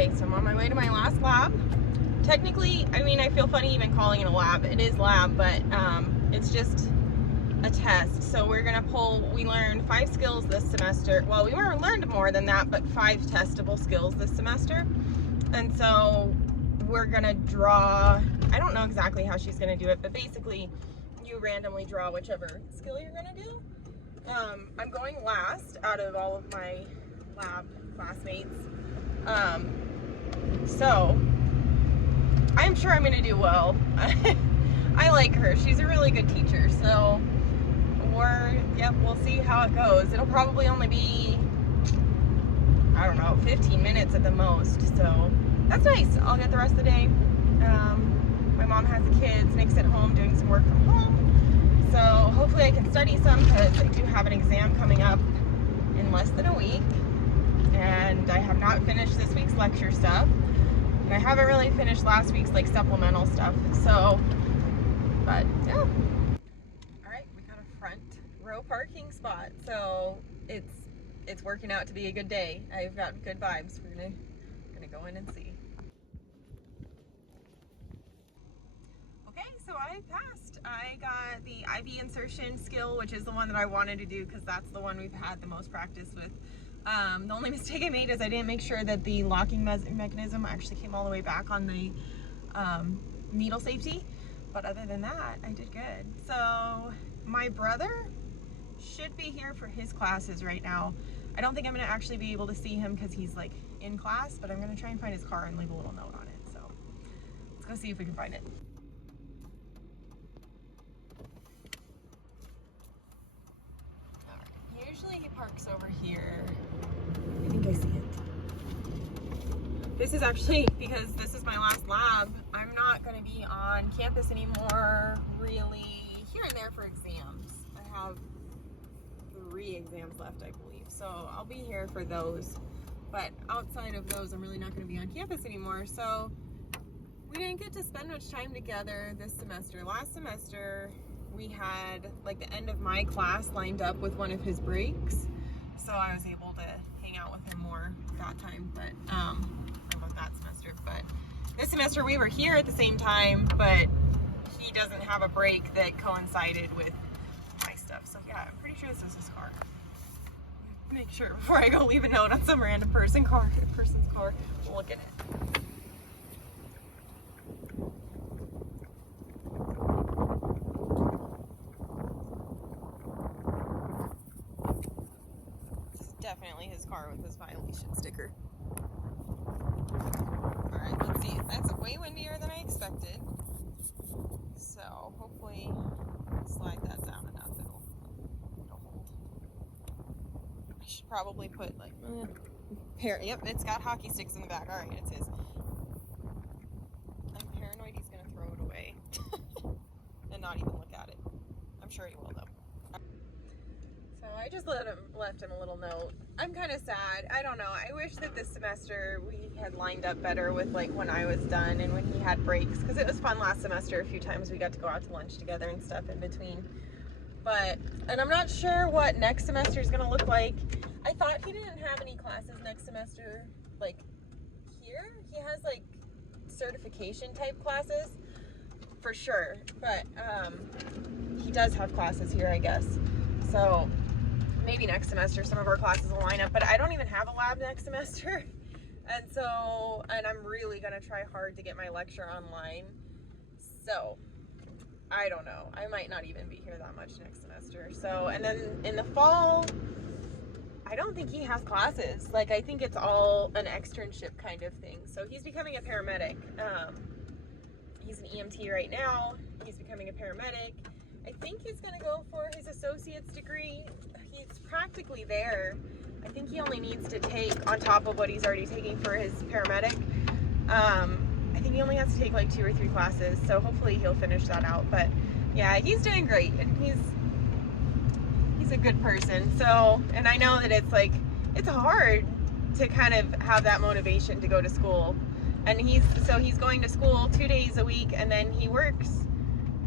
Okay, so I'm on my way to my last lab. Technically, I mean, I feel funny even calling it a lab. It is lab, but it's just a test. So we're gonna we learned 5 skills this semester. Well, we learned more than that, but 5 testable skills this semester. And so we're gonna draw, I don't know exactly how she's gonna do it, but basically you randomly draw whichever skill you're gonna do. I'm going last out of all of my lab classmates. So I'm sure I'm gonna do well. I like her. She's a really good teacher. So we'll see how it goes. It'll probably only be, I don't know, 15 minutes at the most. So that's nice. I'll get the rest of the day. My mom has the kids. Nick's at home doing some work from home. So hopefully I can study some because I do have an exam coming up in less than a week. And I have not finished this week's lecture stuff. And I haven't really finished last week's like supplemental stuff. So, but yeah. All right, we got a front row parking spot. So it's working out to be a good day. I've got good vibes. We're gonna go in and see. Okay, so I passed. I got the IV insertion skill, which is the one that I wanted to do because that's the one we've had the most practice with. The only mistake I made is I didn't make sure that the locking mechanism actually came all the way back on the needle safety. But other than that, I did good. So my brother should be here for his classes right now. I don't think I'm gonna actually be able to see him because he's like in class, but I'm gonna try and find his car and leave a little note on it. So let's go see if we can find it. All right. Usually he parks over here. I think I see it. This is actually, because this is my last lab, I'm not going to be on campus anymore, really, here and there for exams. I have 3 exams left, I believe, so I'll be here for those. But outside of those, I'm really not going to be on campus anymore, so we didn't get to spend much time together this semester. Last semester, we had like the end of my class lined up with one of his breaks, so I was able to hang out with him more that time, but about that semester. But this semester we were here at the same time, but he doesn't have a break that coincided with my stuff. So yeah, I'm pretty sure this is his car. Make sure before I go leave a note on some random person's car. We'll look at it. Definitely his car with his violation sticker. Alright, let's see. That's way windier than I expected. So hopefully slide that down enough it'll hold. I should probably put like yep, it's got hockey sticks in the back. Alright, it's his. I'm paranoid he's gonna throw it away and not even look at it. I'm sure he will though. So I just left him a little note. I'm kind of sad. I don't know. I wish that this semester we had lined up better with like when I was done and when he had breaks, because it was fun last semester. A few times we got to go out to lunch together and stuff in between. And I'm not sure what next semester is going to look like. I thought he didn't have any classes next semester like here. He has like certification type classes for sure, but he does have classes here, I guess. So maybe next semester some of our classes will line up, but I don't even have a lab next semester. And I'm really gonna try hard to get my lecture online. So I don't know, I might not even be here that much next semester. So, and then in the fall, I don't think he has classes. Like, I think it's all an externship kind of thing. So he's becoming a paramedic. He's an EMT right now. He's becoming a paramedic. I think he's gonna go for his associate's degree. He's practically there. I think he only needs to take, on top of what he's already taking for his paramedic, I think he only has to take like 2 or 3 classes, so hopefully he'll finish that out. But yeah, he's doing great, and he's a good person. So, and I know that it's like, it's hard to kind of have that motivation to go to school. And he's going to school 2 days a week, and then he works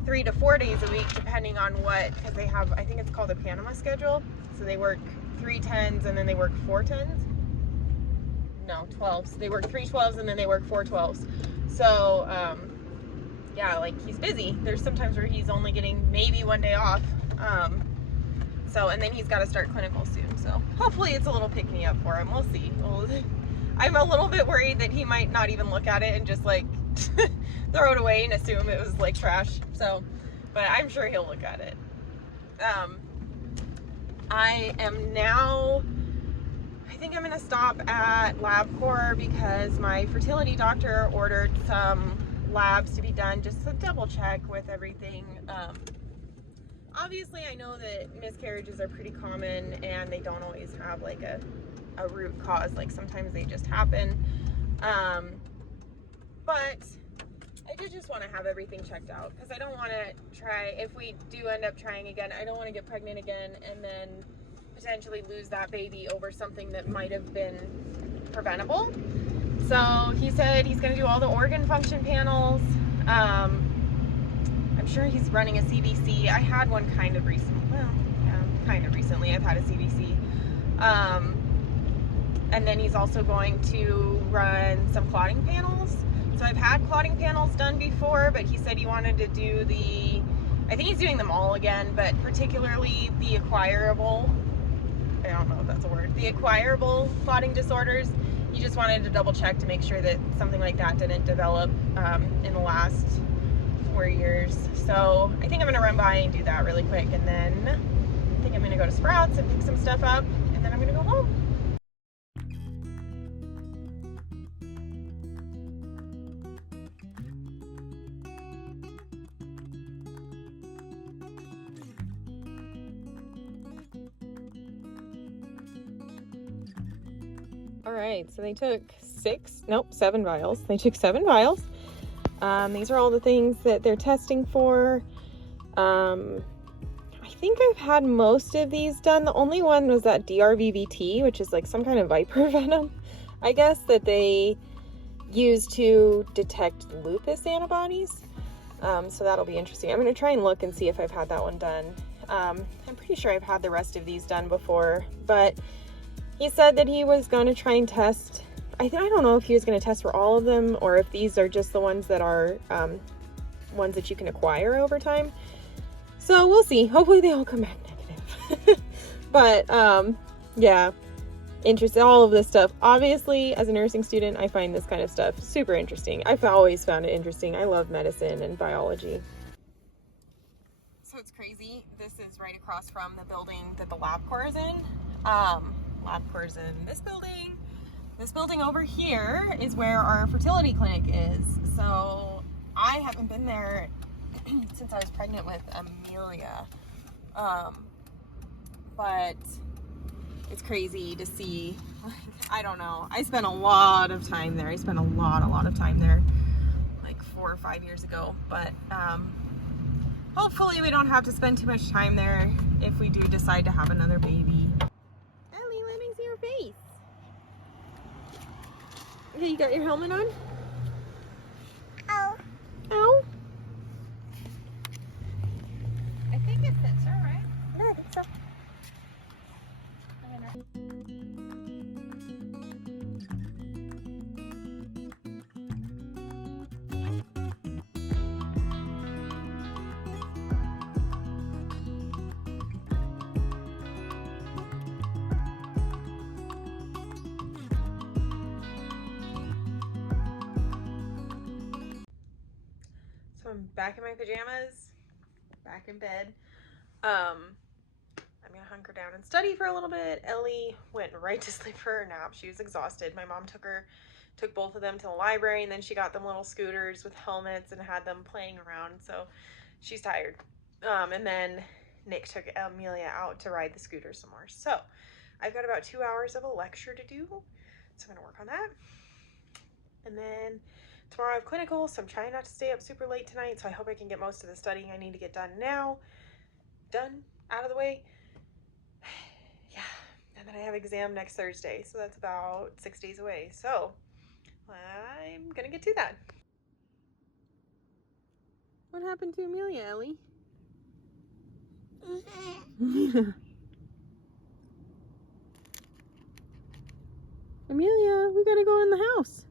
3 to 4 days a week, depending on what, because they have, I think it's called a Panama schedule. So they work 3 10s and then they work 4 10s. no, 12s. They work 3 12s and then they work 4 12s. So, yeah, like he's busy. There's sometimes where he's only getting maybe 1 day off. So, and then he's got to start clinical soon. So hopefully it's a little pick me up for him. We'll see. I'm a little bit worried that he might not even look at it and just like throw it away and assume it was like trash. So, but I'm sure he'll look at it. I think I'm going to stop at LabCorp because my fertility doctor ordered some labs to be done just to double check with everything. Obviously I know that miscarriages are pretty common and they don't always have like a root cause, like sometimes they just happen. But I did just want to have everything checked out because I don't want to try, if we do end up trying again, I don't want to get pregnant again and then potentially lose that baby over something that might have been preventable. So he said he's going to do all the organ function panels. I'm sure he's running a CBC. I had one kind of recently. Well, yeah, kind of recently. I've had a CBC. And then he's also going to run some clotting panels. So I've had clotting panels done before, but he said he wanted to do I think he's doing them all again, but particularly the acquirable, I don't know if that's a word, the acquirable clotting disorders. He just wanted to double check to make sure that something like that didn't develop in the last 4 years. So I think I'm going to run by and do that really quick, and then I think I'm going to go to Sprouts and pick some stuff up, and then I'm going to go home. All right, so they took 7 vials. They took 7 vials. These are all the things that they're testing for. I think I've had most of these done. The only one was that DRVVT, which is like some kind of viper venom, I guess, that they use to detect lupus antibodies. So that'll be interesting. I'm going to try and look and see if I've had that one done. I'm pretty sure I've had the rest of these done before, but he said that he was going to try and test. I don't know if he was going to test for all of them or if these are just the ones that are ones that you can acquire over time. So we'll see. Hopefully they all come back negative. But yeah, interesting. All of this stuff. Obviously, as a nursing student, I find this kind of stuff super interesting. I've always found it interesting. I love medicine and biology. So it's crazy. This is right across from the building that the LabCorp is in. LabCorp is in this building. This building over here is where our fertility clinic is. So I haven't been there since I was pregnant with Amelia. But it's crazy to see. I don't know. I spent a lot of time there. I spent a lot of time there like 4 or 5 years ago. But hopefully we don't have to spend too much time there if we do decide to have another baby. Ellie, let me see your face. Okay, you got your helmet on? Ow. Ow. I think it fits her, right? Yeah, I think so. So I'm back in my pajamas, back in bed. I'm gonna hunker down and study for a little bit. Ellie went right to sleep for her nap. She was exhausted. My mom took both of them to the library, and then she got them little scooters with helmets and had them playing around. So she's tired. And then Nick took Amelia out to ride the scooter some more. So I've got about 2 hours of a lecture to do. So I'm gonna work on that. And then tomorrow I have clinical, so I'm trying not to stay up super late tonight, so I hope I can get most of the studying I need to get done now. Done, out of the way. Yeah, and then I have exam next Thursday, so that's about 6 days away. So I'm gonna get to that. What happened to Amelia, Ellie? Amelia, we gotta go in the house.